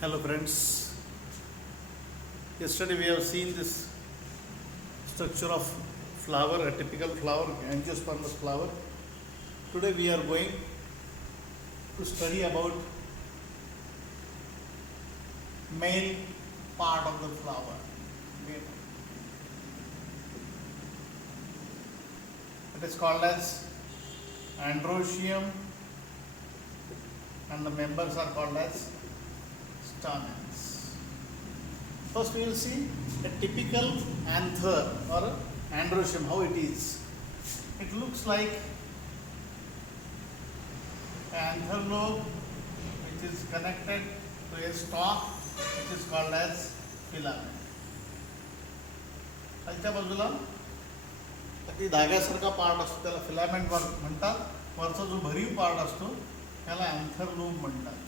Hello friends, yesterday we have seen this structure of flower, a typical flower, angiospermous flower. Today we are going to study about male part of the flower. It is called as androecium and the members are called as stamens. First we will see a typical anther or androecium, how it is. It looks like an anther lobe which is connected to a stalk which is called as filament. खालच्या बाजूला अगदी धाग्यासारखा part असतो त्याला filament म्हणतात. वरचा जो भरीव part असतो त्याला अँथर लोब म्हणतात.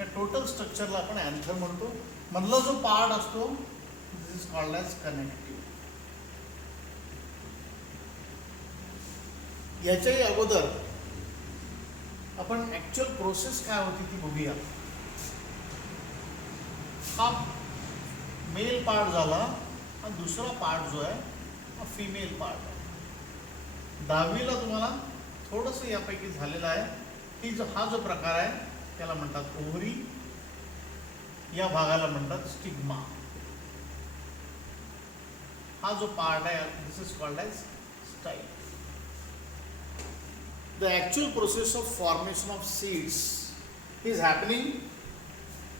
या टोटल स्ट्रक्चरला आपण अँथर म्हणतो. मधला जो पार्ट असतो दिस इज कॉल्ड एज कनेक्टिव्ह. याच्याही अगोदर आपण ऍक्च्युअल प्रोसेस काय होती ती बघूया. हा मेल पार्ट झाला आणि दुसरा पार्ट जो आहे हा फिमेल पार्ट आहे. 10वीला तुम्हाला थोडंसं यापैकी झालेलं आहे की हा जो प्रकार आहे त्याला म्हणतात ओव्हरी, या भागाला म्हणतात स्टिग्मा. हा जो पार्ट आहे this is called as style. The actual process of formation of seeds is happening,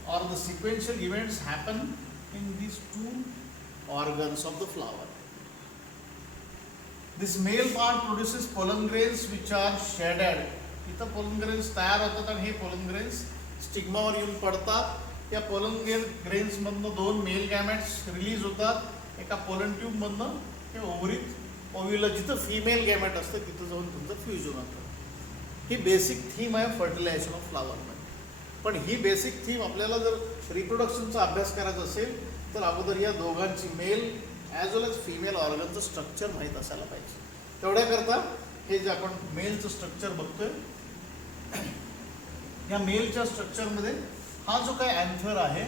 or the sequential events happen in these two organs of the flower. This male part produces pollen grains which are shaded. इथं pollen grains तयार होतात आणि हे pollen grains स्टिग्मावर येऊन पडतात. या pollen grains मधनं 2 male gametes release होतात. एका पोलन ट्यूब मधनं हे ओव्हरीत ओव्ह्यूला जिथं फिमेल गॅमेट असतं तिथं जाऊन तुमचं फ्युजन होतं. ही बेसिक थीम आहे फर्टिलायझेशन ऑफ फ्लावरमध्ये. पण ही बेसिक थीम आपल्याला जर रिप्रोडक्शनचा अभ्यास करायचा असेल तर अगोदर या दोघांची mail as well age female ऑर्गनचं structure माहीत असायला पाहिजे. तेवढ्याकरता हे जे आपण मेलचं स्ट्रक्चर बघतोय या मेलच्या स्ट्रक्चरमध्ये हा जो काही अँथर आहे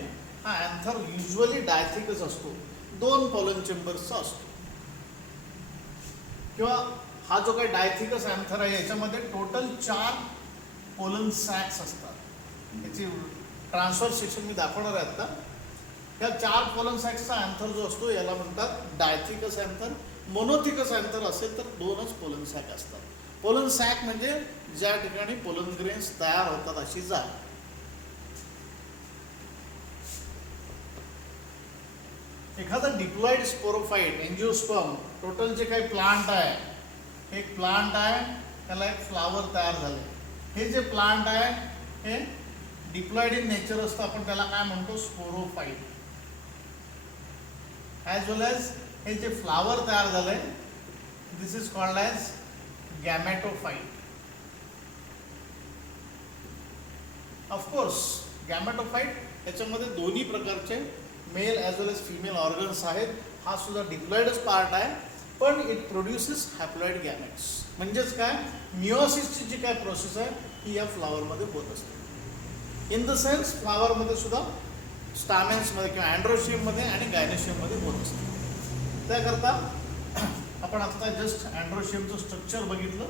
हा अँथर युजली डायथिकच असतो. 2 पोलन चेंबर्सचा असतो. किंवा हा जो काही डायथिकस अँथर आहे याच्यामध्ये टोटल 4 पोलन सॅक्स असतात. याची ट्रान्सफर सेक्शन मी दाखवणार आहे आता. या 4 पोलन सॅक्सचा अँथर जो असतो याला म्हणतात डायथिकस अँथर. मोनोथिकस अँथर असेल तर 2च पोलन सॅक असतात. पोलन सॅक म्हणजे ज्या ठिकाणी पोलन ग्रेन्स तयार होतात अशी जागा. एखादा डिप्लॉइड स्पोरोफाइट एंजिओस्पर्म टोटल जे काही प्लांट आहे एक प्लांट आहे त्याला एक फ्लावर तयार झाले. हे जे प्लांट आहे हे डिप्लॉइड इन नेचर असतं. आपण त्याला काय म्हणतो स्पोरोफाइट. ॲज वेल एज हे जे फ्लावर तयार झालंय दिस इज कॉल्ड ॲज गॅमेटोफाइट. ऑफकोर्स गॅमेटोफाइट याच्यामध्ये दोन्ही प्रकारचे mail as well age female organs आहेत. हा सुद्धा डिप्लॉइडच पार्ट आहे पण इट प्रोड्युसेस हॅप्लॉइड गॅमेट्स. म्हणजेच काय मिओसिसची जी काय प्रोसेस आहे ही या फ्लावरमध्ये होत असते. इन द सेन्स फ्लावरमध्ये सुद्धा स्टामेन्समध्ये किंवा अँड्रोशियममध्ये आणि गायनेशियममध्ये होत असते. त्याकरता आपण आता जस्ट अँड्रोशियमचं स्ट्रक्चर बघितलं.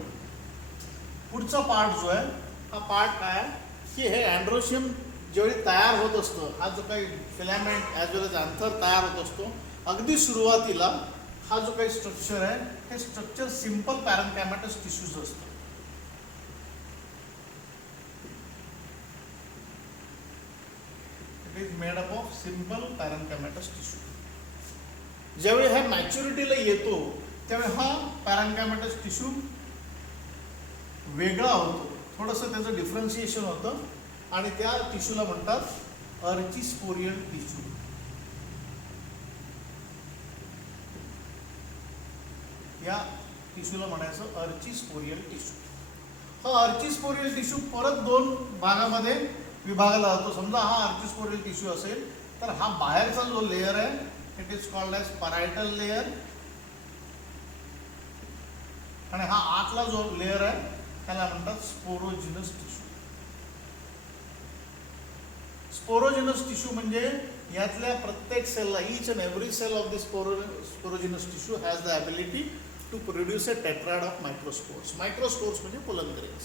पुढचा पार्ट जो आहे हा पार्ट काय आहे की हे अँड्रोशियम ज्यावेळी तयार होत असतं हा जो काही filament as well age anther तयार होत असतो अगदी सुरुवातीला हा जो काही स्ट्रक्चर आहे हे स्ट्रक्चर सिंपल पॅरेन्कायमॅटस टिश्यूज असतं. It is made up of simple parenchymatous tissue. ज्यावेळी हा मॅच्युरिटीला येतो त्यावेळी हा पॅरेन्कायमॅटस टिश्यू वेगळा होतो. थोडंसं त्याचं डिफरन्शिएशन होतं आणि त्या टिश्यूला म्हणतात अर्चिस्पोरियल टिश्यू. या टिश्यूला म्हणायचं अर्चिस्पोरियल टिश्यू. हा अर्चिस्पोरियल टिश्यू परत 2 भागामध्ये विभागला जातो. समजा हा अर्चिस्पोरियल टिश्यू असेल तर हा बाहेरचा जो लेयर आहे it is called as parietal layer आणि हा आतला जो लेयर आहे त्याला म्हणतात स्पोरोजिनस टिश्यू. स्पोरोजिनस टिश्यू म्हणजे यातल्या प्रत्येक सेलला, each and every cell of this sporogenous tissue has the ability to produce a tetrad of microspores. Microspores म्हणजे पोलन ग्रेन्स.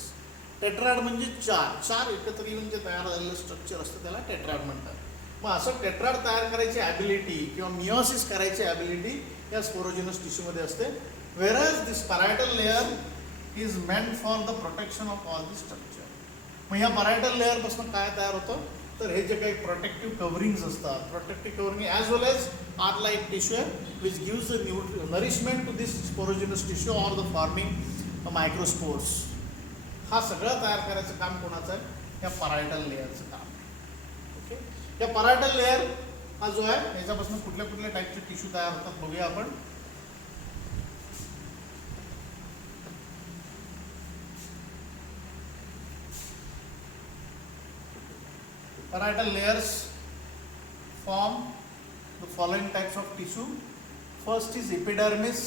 टेट्राड म्हणजे चार एकत्र येऊन जे तयार झालेलं स्ट्रक्चर असतं त्याला टेट्राड म्हणतात. मग असं टेट्राड तयार करायची ॲबिलिटी किंवा मिओसिस करायची ॲबिलिटी या स्पोरोजिनस टिश्यूमध्ये असते. Whereas this parietal layer is meant for the protection of all the structure. मग ह्या पॅरायटल लेअरपासून काय तयार होतं, तर हे जे काही प्रोटेक्टिव्ह कव्हरिंग्स असतात, protective covering as well as are like tissue which gives the nourishment to this sporogenous tissue or the forming microspores. हा सगळं तयार करायचं काम कोणाचं आहे, या पॅरायटल लेअरचं काम. ओके, या पॅरायटल लेअर हा जो आहे याच्यापासून कुठल्या कुठल्या टाईपचे टिश्यू तयार होतात बघूया आपण. Parietal layers form the following types of tissue. First is epidermis.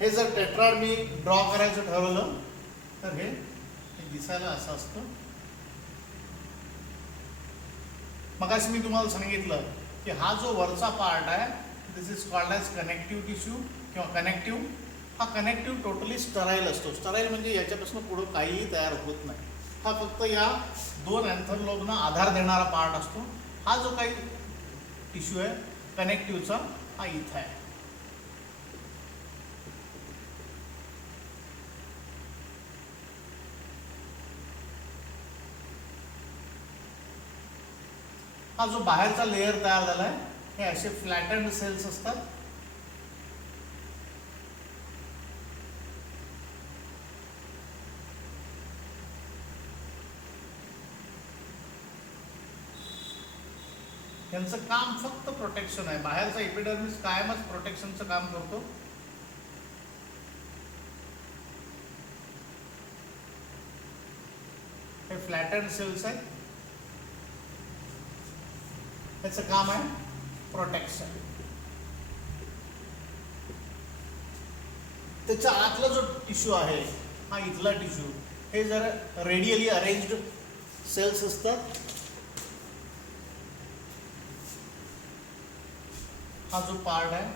हे जर टेट्राड मी ड्रॉ करायचं ठरवलं तर हे दिसायला असं असतं. मगाशी मी तुम्हाला सांगितलं की हा जो वरचा पार्ट आहे this is called as connective tissue किंवा कनेक्टिव्ह. हा कनेक्टिव्ह टोटली स्टराईल असतो. स्टराईल म्हणजे याच्यापासून पुढं काहीही तयार होत नाही. हा फक्त या दोन अँथरलोबना आधार देणारा पार्ट असतो. हा जो काही टिश्यू आहे कनेक्टिव्हचा हा इथं आहे. हा जो बाहेरचा लेअर तयार झाला आहे हे असे फ्लॅटन्ड सेल्स असतात. यांचं काम फक्त प्रोटेक्शन आहे. बाहेरचा एपिडर्मिस कायमच प्रोटेक्शनचं काम करतो. हे फ्लॅटन्ड सेल्स आहेत, त्याचं काम आहे प्रोटेक्शन. त्याच्या आतला जो टिश्यू आहे हा इथला टिश्यू, हे जरा रेडियली अरेंज्ड सेल्स असतात. हा जो पार्ट आहे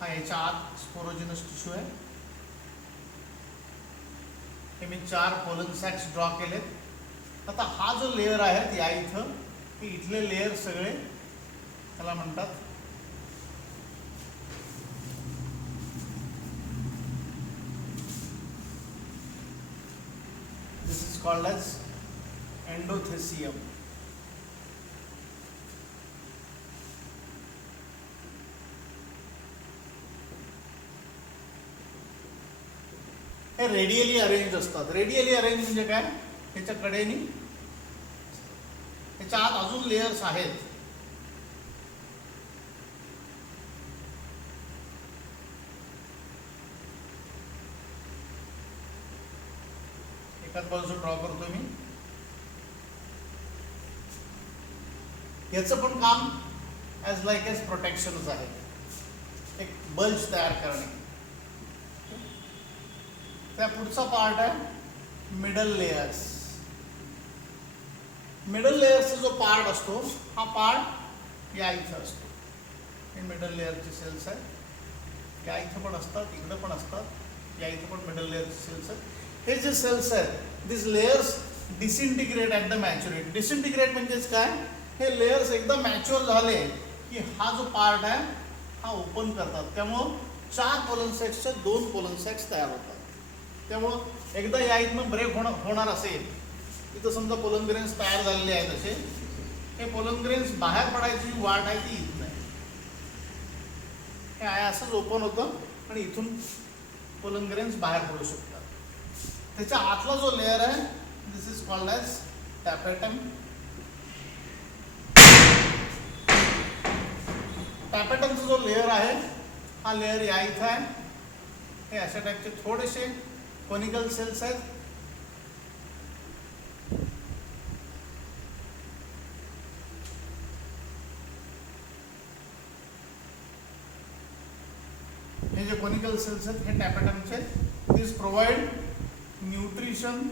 हा याच्या आत स्पोरोजिनस टिश्यू आहे. हे मी 4 पोलन सॅक्स ड्रॉ केलेत. आता हा जो लेअर आहे या इथं, हे इथले लेअर सगळे त्याला म्हणतात दिस इज कॉल्ड एज एंडोथेसियम. हे रेडियली अरेंज असतात. रेडियली अरेंज म्हणजे काय, त्याच्या कडेनी त्याच्या आत अजून लेयर्स आहेत. एकाच बाजूचं ड्रॉ करतो मी. याचं पण काम ॲज लाईक एज प्रोटेक्शनच आहे, एक बल्ज तयार करणे. त्या पुढचा पार्ट आहे मिडल लेयर्स. मिडल लेयर्सचा जो पार्ट असतो हा पार्ट या इथं असतो. हे मिडल लेयरचे सेल्स आहेत. या इथं पण असतात, इकडं पण असतात, या इथं पण मिडल लेयरचे सेल्स आहेत. हे जे सेल्स आहेत this layers disintegrate at the maturity. Disintegrate म्हणजेच काय, हे लेयर्स एकदा मॅच्युअर झाले की हा जो पार्ट आहे हा ओपन करतात. त्यामुळं 4 पोलन सॅक्सच्या 2 पोलन सॅक्स तयार होतात. त्यामुळं एकदा या इथनं ब्रेक होणार असेल, तिथं समजा पोलन ग्रेन्स तयार झालेले आहेत असे, हे पोलन ग्रेन्स बाहेर पडायची वाट आहे ती येत नाही. हे आहे असंच ओपन होतं आणि इथून पोलन ग्रेन्स बाहेर पडू शकतात. त्याच्या आतला जो लेअर आहे this is called as tapetum. टॅपेटमचा जो लेअर आहे हा लेअर या इथं आहे. हे अशा टाईपचे थोडेसे कोनिकल सेल्स आहेत. हे जे कोनिकल सेल्स आहेत हे टॅपेटमचे. This provide nutrition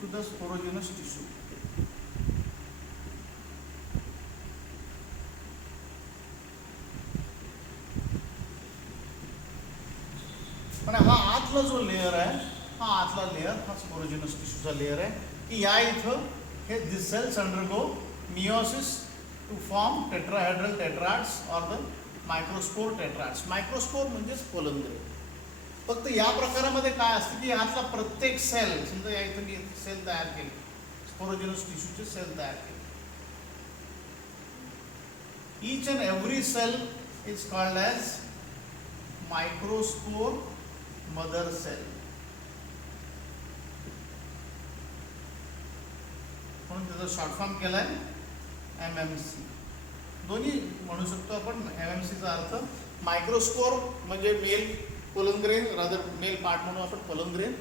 to the sporogenous tissue. पण हा आतला जो लेअर आहे, हा आतला लेअर हा स्पोरोजिनस टिश्यूचा लेअर आहे की या इथं हे this cells undergo meiosis to form tetrahedral tetrads or the microspore tetrads. Microspore म्हणजेच पोलन ग्रेन. फक्त या प्रकारामध्ये काय असतं की यातला प्रत्येक सेल, समजा या इथं मी सेल तयार केली, स्पोरोजिनस टिश्यूचे सेल तयार केले, each and every cell is called as microspore mother cell. म्हणून त्याचा शॉर्ट फॉर्म केलाय MMC. दोन्ही म्हणू शकतो आपण. MMC चा अर्थ मायक्रोस्पोर म्हणजे male pollen grain, rather male part म्हणून आपण पोलन ग्रेन,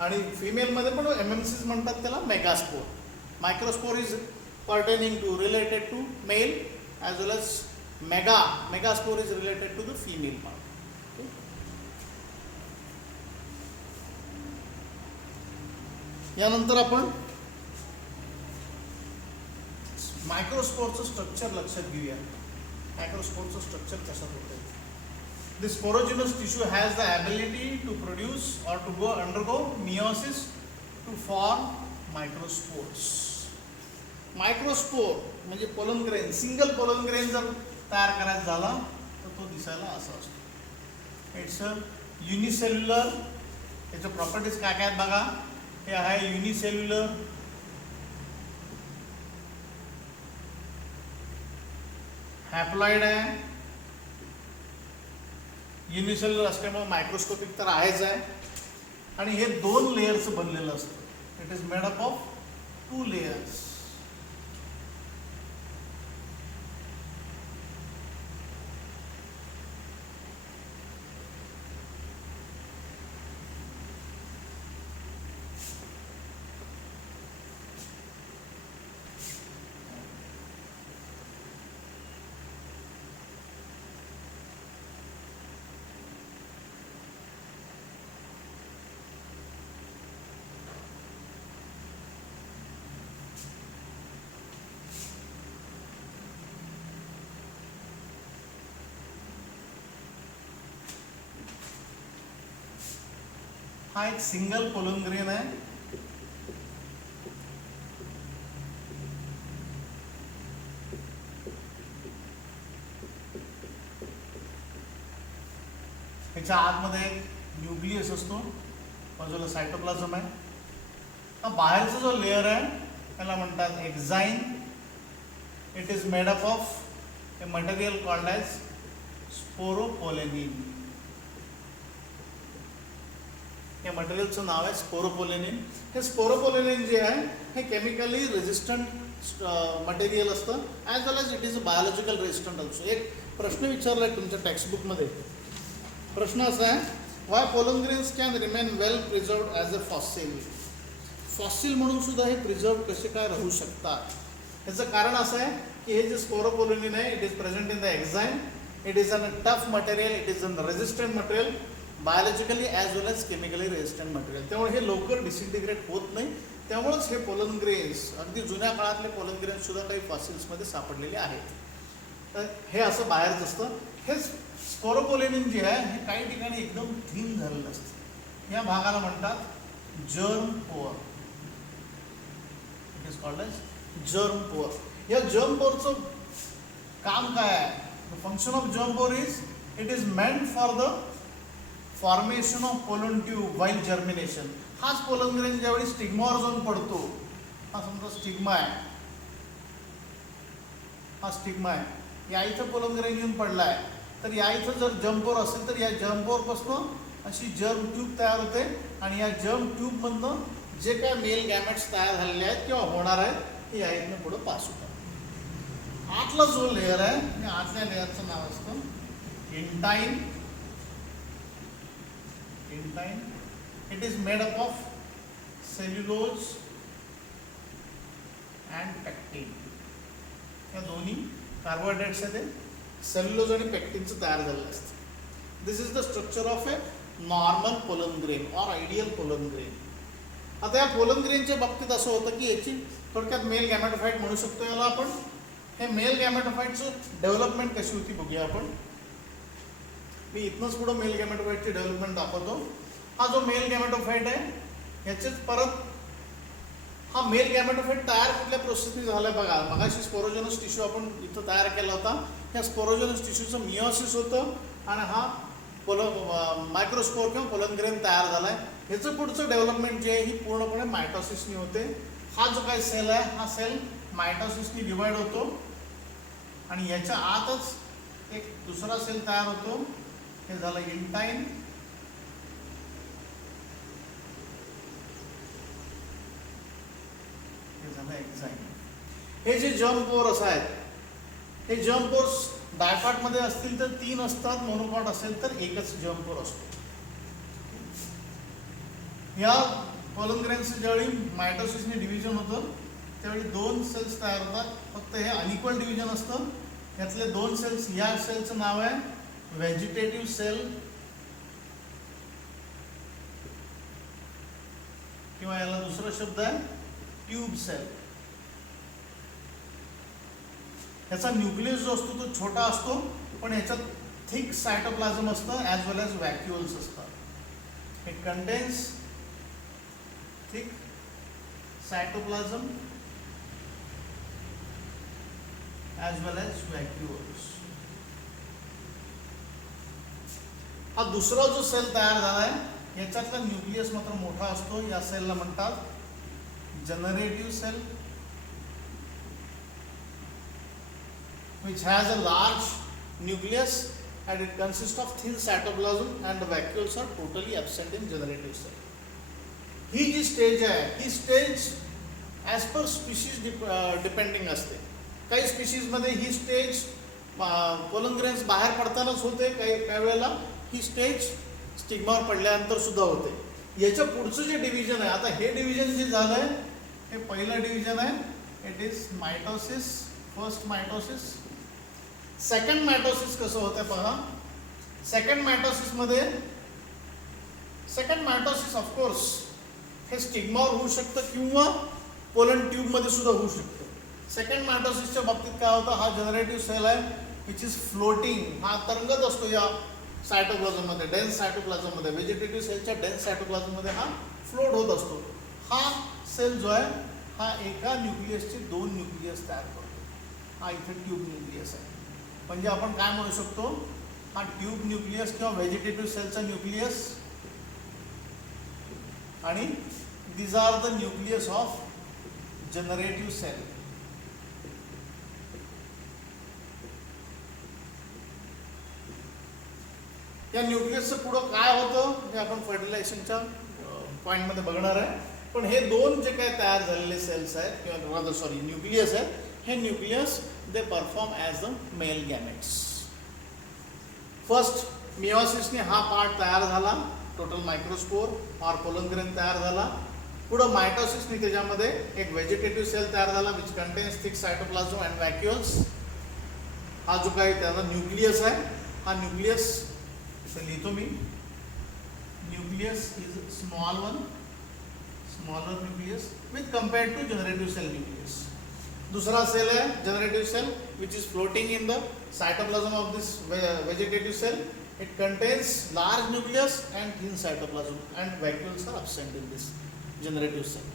आणि फिमेलमध्ये पण MMC म्हणतात त्याला megaspore. Microspore is pertaining to related to male as well as megaspore is related to the female part. Okay. यानंतर आपण मायक्रोस्पोरचं स्ट्रक्चर लक्षात घेऊया. मायक्रोस्पोरचं स्ट्रक्चर कसं होतं. The sporogenous tissue has the ability to produce or to undergo meiosis to form microspores. Microspore म्हणजे pollen grain, single pollen grain जर तयार करायचा झाला तर तो दिसायला असा असतो. It's a unicellular. त्याच्या प्रॉपर्टीज काय काय आहेत बघा. हे आहे युनिसेल्युलर, हॅप्लॉइड आहे. युनिसेल्युलर असल्यामुळे मायक्रोस्कोपिक तर आहेच आहे, आणि हे 2 लेयरचं बनलेलं असतं. It is made up of 2 layers. हा एक सिंगल पोलन ग्रेन आहे. ह्याच्या आतमध्ये एक न्यूक्लियस असतो, बाजूला सायटोप्लाझम आहे. हा बाहेरचा जो लेअर आहे त्याला म्हणतात exine. It is made up of a material called as sporopollenin. या मटेरियलचं नाव आहे स्पोरोपोलेनिन. हे स्पोरोपोलेनिन जे आहे हे केमिकली रेजिस्टंट मटेरियल असतं, as well as it is a biological resistant also. एक प्रश्न विचारला आहे तुमच्या टेक्स्टबुकमध्ये. प्रश्न असा आहे, why pollen grains can remain well preserved as a fossil. Fossil म्हणून सुद्धा हे प्रिझर्व कसे काय राहू शकतात. याचं कारण असं आहे की हे जे स्पोरोपोलेनिन आहे it is present in the exine. It is an tough material, it is an resistant material, biologically as well as chemically resistant material. त्यामुळे हे लवकर डिसिंटिग्रेट होत नाही. त्यामुळेच हे पोलन ग्रेन्स, अगदी जुन्या काळातले पोलन ग्रेन्स सुद्धा काही फॉसिल्समध्ये सापडलेले आहेत. तर हे असं बाहेरच असतं. हे स्पोरोपोलेनिन जे आहे हे काही ठिकाणी एकदम थिन झालेलं असतं. या भागाला म्हणतात germ pore. It is called as germ pore. या जर्म पोअरचं काम काय आहे. The function of germ pore is it is meant for the formation of pollen tube while germination. हाच पोलन ग्रेन ज्यावेळी स्टिग्मावर जाऊन पडतो, हा समजा स्टिग्मा आहे, हा स्टिग्मा आहे, या इथं पोलन ग्रेन येऊन पडला आहे, तर या इथं जर जर्मपोर असेल तर या जर्मपोरपासून अशी जर्म ट्यूब तयार होते आणि या जर्म ट्यूबमधनं जे काय मेल गॅमेट्स तयार झालेले आहेत किंवा होणार आहेत ते या इथनं पुढं पास होतात. आतला जो लेअर आहे या आतल्या लेअरचं नाव असतं intine. Intine. It is made up of cellulose and pectin. या दोन्ही कार्बोहायड्रेट्स आहेत, सेल्युलोज आणि पेक्टिनचं तयार झालेलं असतं. This is the structure of a normal pollen grain or ideal pollen grain. आता या पोलन ग्रेनच्या बाबतीत असं होतं की याची थोडक्यात मेल गॅमेटोफाइट म्हणू शकतो याला आपण. हे मेल गॅमेटोफाइटचं डेव्हलपमेंट कशी होती बघूया आपण. मी इथनंच पुढं मेल गॅमेटोफाइटची डेव्हलपमेंट दाखवतो. हा जो मेल गॅमेटोफाइट आहे याचेच परत हा मेल गॅमेटोफाइट तयार कुठल्या प्रोसेसने झालाय बघा. मगाशी स्पोरोजेनस टिश्यू आपण इथं तयार केला होता. ह्या स्पोरोजेनस टिश्यूचं मिओसिस होतं आणि हा मायक्रोस्पोर किंवा पोलन ग्रेन तयार झालाय. ह्याचं पुढचं डेव्हलपमेंट जे आहे ही पूर्णपणे मायटॉसिसनी होते. हा जो काही सेल आहे हा सेल मायटॉसिसनी डिवाइड होतो आणि याच्या आतच एक दुसरा सेल तयार होतो. हे झालं इंटाइन. हे झालं एक्झाइन. हे जे जर्म पोर्स आहेत हे जर्म पोर्स डायकॉट मध्ये असतील तर 3 असतात, मोनोकॉट असेल तर एकच जर्म पोर असतो. या पोलन ग्रेनचं ज्यावेळी मायटोसिसने डिव्हिजन होतं त्यावेळी 2 सेल्स तयार होतात. फक्त हे अनइक्वल डिव्हिजन असतं. यातले 2 सेल्स, या सेलचं नाव आहे व्हेजिटेटिव्ह सेल किंवा याला दुसरा शब्द आहे ट्यूब सेल. याचा न्यूक्लियस जो असतो तो छोटा असतो पण याच्यात थिक सायटोप्लाझम असतं ॲज वेल ॲज व्हॅक्युअल्स असतात. It contains thick cytoplasm as well as व्हॅक्युअल्स. हा दुसरा जो सेल तयार झालाय याच्यातला न्यूक्लियस मात्र मोठा असतो. या सेलला म्हणतात generative cell, which has a large nucleus and it consists of thin cytoplasm and the vacuoles are totally absent in generative cell. ही जी स्टेज आहे ही stage as per species depending असते. काही स्पीशीजमध्ये ही स्टेज पोलन ग्रेन्स बाहेर पडतानाच होते, काही वेळेला ही स्टेज स्टिग्मावर पडल्यानंतर सुद्धा होते. याच्या पुढचं जे डिव्हिजन आहे, आता हे डिव्हिजन जे झालं आहे हे पहिलं डिव्हिजन आहे. It is mitosis, first mitosis. Second mitosis कसं होतं पहा. सेकंड मायटोसिस ऑफकोर्स हे स्टिग्मावर होऊ शकतं किंवा पोलन ट्यूबमध्ये सुद्धा होऊ शकतं. सेकंड मायटोसिसच्या बाबतीत काय होतं, हा जनरेटिव्ह सेल आहे विच इज फ्लोटिंग. हा तरंगत असतो या सायटोप्लाझममध्ये, डेन्स सायटोप्लाझममध्ये. व्हेजिटेटिव्ह सेलच्या डेन्स सायटोप्लाझममध्ये हा फ्लोट होत असतो. हा सेल जो आहे हा एका न्यूक्लियसचे 2 न्यूक्लियस तयार करतो. हा इथे ट्यूब न्यूक्लियस आहे. म्हणजे आपण काय म्हणू शकतो, हा ट्यूब न्यूक्लियस किंवा व्हेजिटेटिव्ह सेलचा न्यूक्लियस आणि these are the nucleus of generative cell. या न्यूक्लियसचं पुढं काय होतं हे आपण फर्टिलायझेशनच्या पॉईंटमध्ये बघणार आहे. पण हे 2 जे काही तयार झालेले सेल्स आहेत किंवा न्यूक्लियस आहेत, हे nucleus they perform as a male gametes. First मिओसिसने हा पार्ट तयार झाला, टोटल मायक्रोस्पोर और पोलन ग्रेन तयार झाला. पुढं मायटोसिसने त्याच्यामध्ये एक व्हेजिटेटिव्ह सेल तयार झाला which contains thick cytoplasm and व्हॅक्युअल्स. हा जो काही त्याचा न्यूक्लियस आहे, हा न्यूक्लियस इथे लिहितो मी. Nucleus is small one, smaller nucleus with compared to generative cell nucleus. दूसरा सेल है generative cell which is floating in the cytoplasm of this vegetative cell. It contains large nucleus and thin cytoplasm and vacuoles are absent in this generative cell.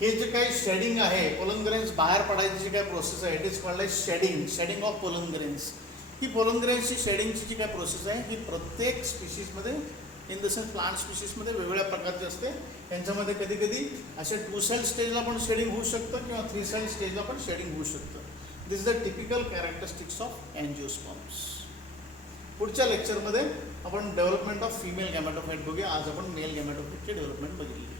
हे जे काही shading आहे, pollen grains बाहेर पडायची जी काही process आहे, it is called as shedding of pollen grains. ही pollen ग्रेन्सची शेडिंगची जी काही प्रोसेस आहे ही प्रत्येक स्पीशीजमध्ये, इन द सेन्स प्लांट स्पीशीजमध्ये वेगवेगळ्या प्रकारची असते. यांच्यामध्ये कधी कधी असे 2 सेल स्टेजला पण शेडिंग होऊ शकतं किंवा 3 सेल स्टेजला पण शेडिंग होऊ शकतं. This is the typical characteristics of angiosperms. पुढच्या लेक्चरमध्ये आपण डेव्हलपमेंट ऑफ फिमेल गॅमेटोफाइट बघूया. आज आपण मेल गॅमेटोफाइटची डेव्हलपमेंट बघितली.